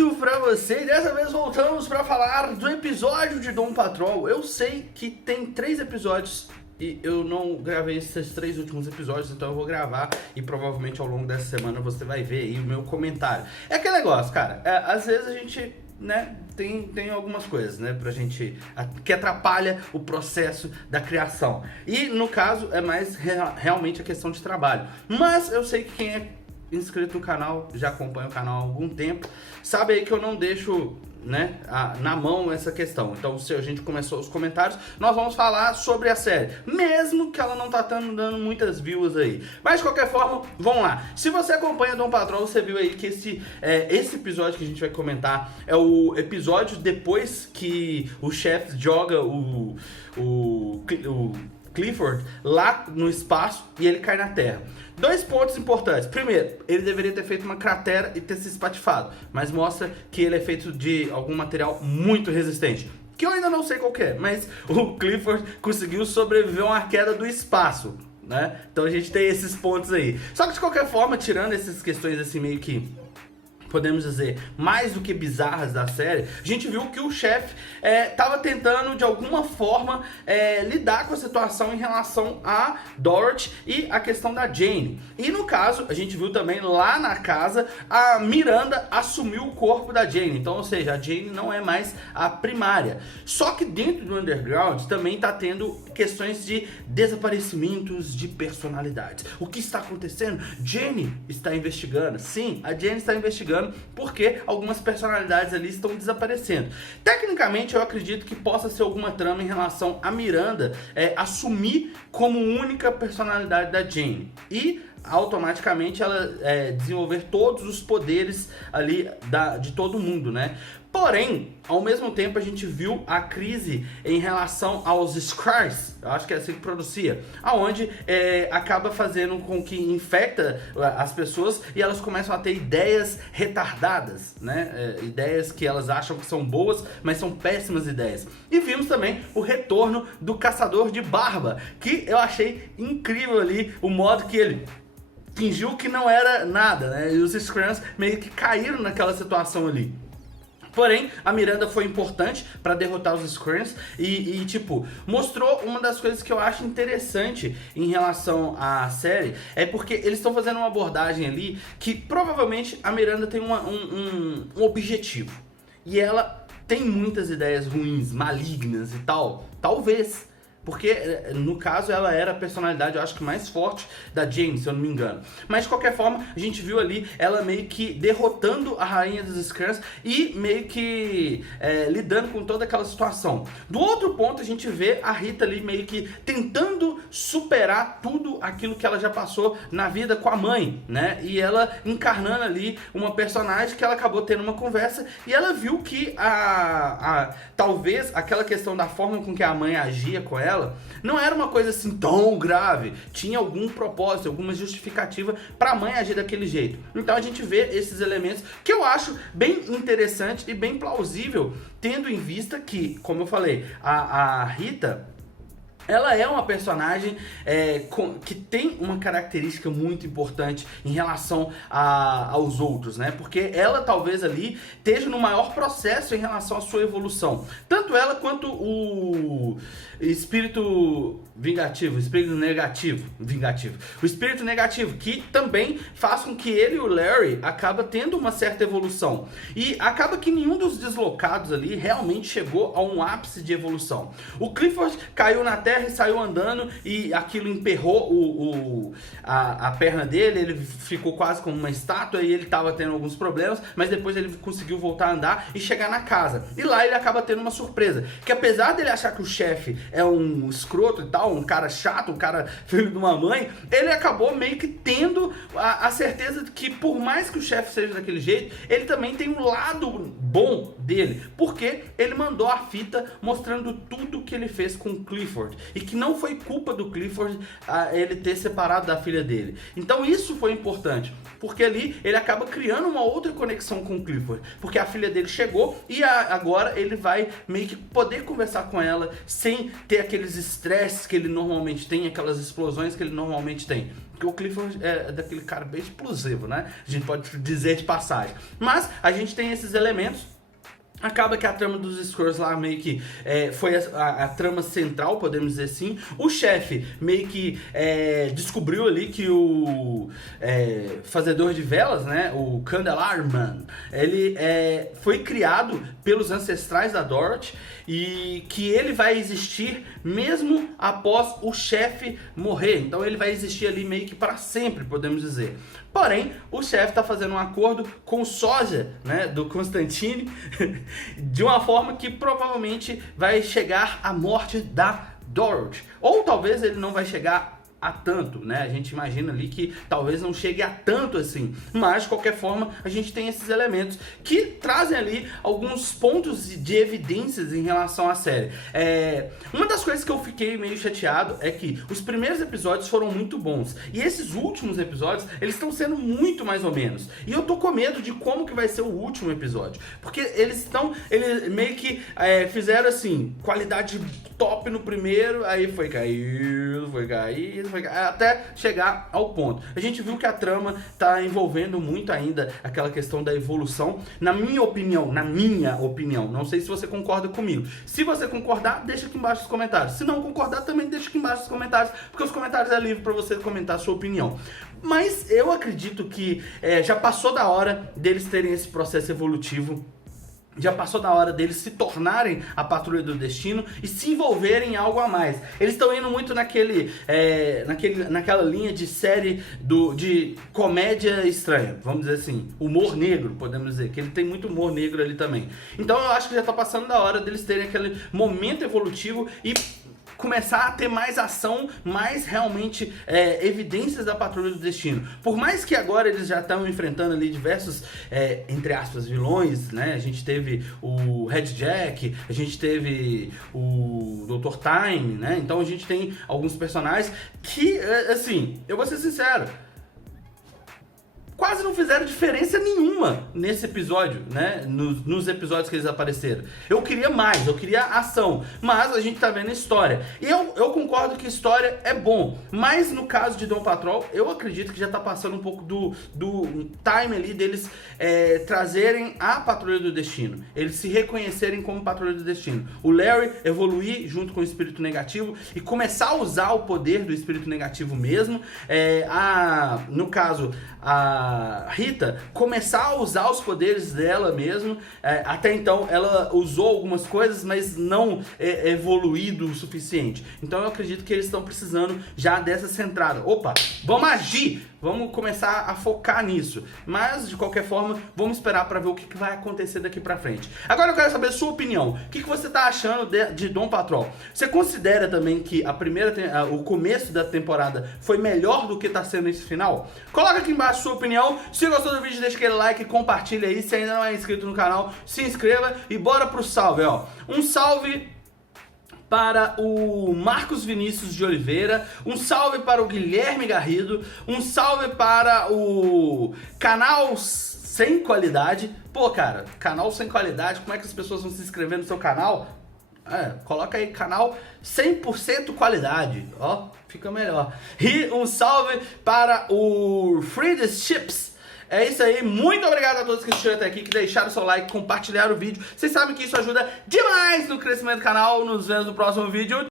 vídeo pra você e dessa vez voltamos pra falar do episódio de Doom Patrol. Eu sei que tem 3 episódios e eu não gravei esses 3 últimos episódios, então eu vou gravar e provavelmente ao longo dessa semana você vai ver aí o meu comentário. É aquele negócio, cara, às vezes a gente, né, tem algumas coisas, né, pra gente, que atrapalha o processo da criação. E no caso é mais realmente a questão de trabalho. Mas eu sei que quem é inscrito no canal, já acompanha o canal há algum tempo, sabe aí que eu não deixo, né, na mão essa questão. Então, se a gente começou os comentários, nós vamos falar sobre a série, mesmo que ela não tá dando muitas views aí. Mas de qualquer forma, vamos lá. Se você acompanha Doom Patrol, você viu aí que esse episódio que a gente vai comentar é o episódio depois que o chefe joga o Clifford lá no espaço e ele cai na Terra. 2 pontos importantes. Primeiro, ele deveria ter feito uma cratera e ter se espatifado, mas mostra que ele é feito de algum material muito resistente, que eu ainda não sei qual que é, mas o Clifford conseguiu sobreviver a uma queda do espaço, né? Então a gente tem esses pontos aí. Só que de qualquer forma, tirando essas questões assim meio que, podemos dizer, mais do que bizarras da série, a gente viu que o chefe estava tentando de alguma forma lidar com a situação em relação a Dorothy e a questão da Jane. E no caso, a gente viu também lá na casa, a Miranda assumiu o corpo da Jane. Então, ou seja, a Jane não é mais a primária. Só que dentro do Underground também está tendo questões de desaparecimentos de personalidades. O que está acontecendo? Jane está investigando. Sim, a Jane está investigando porque algumas personalidades ali estão desaparecendo. Tecnicamente, eu acredito que possa ser alguma trama em relação a Miranda assumir como única personalidade da Jane e automaticamente ela desenvolver todos os poderes ali de todo mundo, né? Porém, ao mesmo tempo a gente viu a crise em relação aos Scars, eu acho que é assim que pronuncia, aonde acaba fazendo com que infecta as pessoas e elas começam a ter ideias retardadas, né? Ideias que elas acham que são boas, mas são péssimas ideias. E vimos também o retorno do Caçador de Barba, que eu achei incrível ali o modo que ele fingiu que não era nada, né? E os Scrams meio que caíram naquela situação ali. Porém, a Miranda foi importante para derrotar os Scrams e tipo, mostrou uma das coisas que eu acho interessante em relação à série, é porque eles estão fazendo uma abordagem ali que provavelmente a Miranda tem um objetivo. E ela tem muitas ideias ruins, malignas e tal, talvez. Porque, no caso, ela era a personalidade, eu acho que mais forte da Jane, se eu não me engano. Mas, de qualquer forma, a gente viu ali ela meio que derrotando a rainha dos Scrams e meio que lidando com toda aquela situação. Do outro ponto, a gente vê a Rita ali meio que tentando superar tudo aquilo que ela já passou na vida com a mãe, né? E ela encarnando ali uma personagem que ela acabou tendo uma conversa e ela viu que talvez aquela questão da forma com que a mãe agia com ela não era uma coisa assim tão grave, tinha algum propósito, alguma justificativa para a mãe agir daquele jeito. Então a gente vê esses elementos que eu acho bem interessante e bem plausível, tendo em vista que, como eu falei, a Rita, ela é uma personagem que tem uma característica muito importante em relação aos outros, né? Porque ela talvez ali esteja no maior processo em relação à sua evolução. Tanto ela quanto o espírito vingativo, o espírito vingativo, o espírito negativo, que também faz com que ele e o Larry acaba tendo uma certa evolução. E acaba que nenhum dos deslocados ali realmente chegou a um ápice de evolução. O Clifford caiu na terra e saiu andando e aquilo emperrou a perna dele, ele ficou quase como uma estátua e ele estava tendo alguns problemas, mas depois ele conseguiu voltar a andar e chegar na casa. E lá ele acaba tendo uma surpresa, que apesar dele achar que o chefe é um escroto e tal, um cara chato, um cara filho de uma mãe, ele acabou meio que tendo a certeza de que por mais que o chefe seja daquele jeito, ele também tem um lado bom dele, porque ele mandou a fita mostrando tudo que ele fez com o Clifford. e que não foi culpa do Clifford ele ter separado da filha dele. Então isso foi importante, porque ali ele acaba criando uma outra conexão com o Clifford, porque a filha dele chegou e agora ele vai meio que poder conversar com ela sem ter aqueles estresses que ele normalmente tem, aquelas explosões que ele normalmente tem. Porque o Clifford é daquele cara bem explosivo, né? A gente pode dizer de passagem. Mas a gente tem esses elementos. Acaba que a trama dos Skrulls lá meio que foi a trama central, podemos dizer assim. O chefe meio que descobriu ali que o fazedor de velas, né, o Candelarman, ele foi criado pelos ancestrais da Dorothy e que ele vai existir mesmo após o chefe morrer. Então ele vai existir ali meio que para sempre, podemos dizer. Porém, o chefe está fazendo um acordo com o sósia, né, do Constantine, de uma forma que provavelmente vai chegar à morte da Dorothy. Ou talvez ele não vai chegar a tanto, né? A gente imagina ali que talvez não chegue a tanto assim, mas de qualquer forma a gente tem esses elementos que trazem ali alguns pontos de evidências em relação à série. Uma das coisas que eu fiquei meio chateado é que os primeiros episódios foram muito bons e esses últimos episódios eles estão sendo muito mais ou menos, e eu tô com medo de como que vai ser o último episódio, porque eles meio que fizeram assim, qualidade top no primeiro, aí foi caindo, até chegar ao ponto. A gente viu que a trama tá envolvendo muito ainda aquela questão da evolução. Na minha opinião, não sei se você concorda comigo. Se você concordar, deixa aqui embaixo nos comentários. Se não concordar, também deixa aqui embaixo nos comentários, porque os comentários é livre para você comentar a sua opinião. Mas eu acredito que já passou da hora deles terem esse processo evolutivo. Já passou da hora deles se tornarem a Patrulha do Destino e se envolverem em algo a mais. Eles estão indo muito naquela linha de série de comédia estranha, vamos dizer assim, humor negro, podemos dizer, que ele tem muito humor negro ali também. Então eu acho que já está passando da hora deles terem aquele momento evolutivo e começar a ter mais ação, mais realmente evidências da Patrulha do Destino. Por mais que agora eles já estão enfrentando ali diversos, entre aspas, vilões, né? A gente teve o Red Jack, a gente teve o Dr. Time, né? Então a gente tem alguns personagens que, assim, eu vou ser sincero, quase não fizeram diferença nenhuma nesse episódio, né? Nos episódios que eles apareceram. Eu queria mais, eu queria ação, mas a gente tá vendo história. E eu concordo que história é bom, mas no caso de Doom Patrol, eu acredito que já tá passando um pouco do time ali deles trazerem a Patrulha do Destino, eles se reconhecerem como Patrulha do Destino. O Larry evoluir junto com o Espírito Negativo e começar a usar o poder do Espírito Negativo mesmo. No caso, a Rita começar a usar os poderes dela mesmo. Até então ela usou algumas coisas, mas não evoluído o suficiente. Então eu acredito que eles estão precisando já dessa centrada. Opa, vamos agir! Vamos começar a focar nisso. Mas, de qualquer forma, vamos esperar para ver o que vai acontecer daqui pra frente. Agora eu quero saber a sua opinião. O que você tá achando de Doom Patrol? Você considera também que o começo da temporada foi melhor do que tá sendo esse final? Coloca aqui embaixo a sua opinião. Se gostou do vídeo, deixa aquele like, compartilha aí. Se ainda não é inscrito no canal, se inscreva e bora pro salve, ó. Um salve para o Marcos Vinícius de Oliveira, um salve para o Guilherme Garrido, um salve para o Canal Sem Qualidade. Pô, cara, Canal Sem Qualidade, como é que as pessoas vão se inscrever no seu canal? Coloca aí, canal 100% qualidade, ó, fica melhor. E um salve para o Free Chips. É isso aí, muito obrigado a todos que assistiram até aqui, que deixaram o seu like, compartilharam o vídeo. Vocês sabem que isso ajuda demais no crescimento do canal. Nos vemos no próximo vídeo.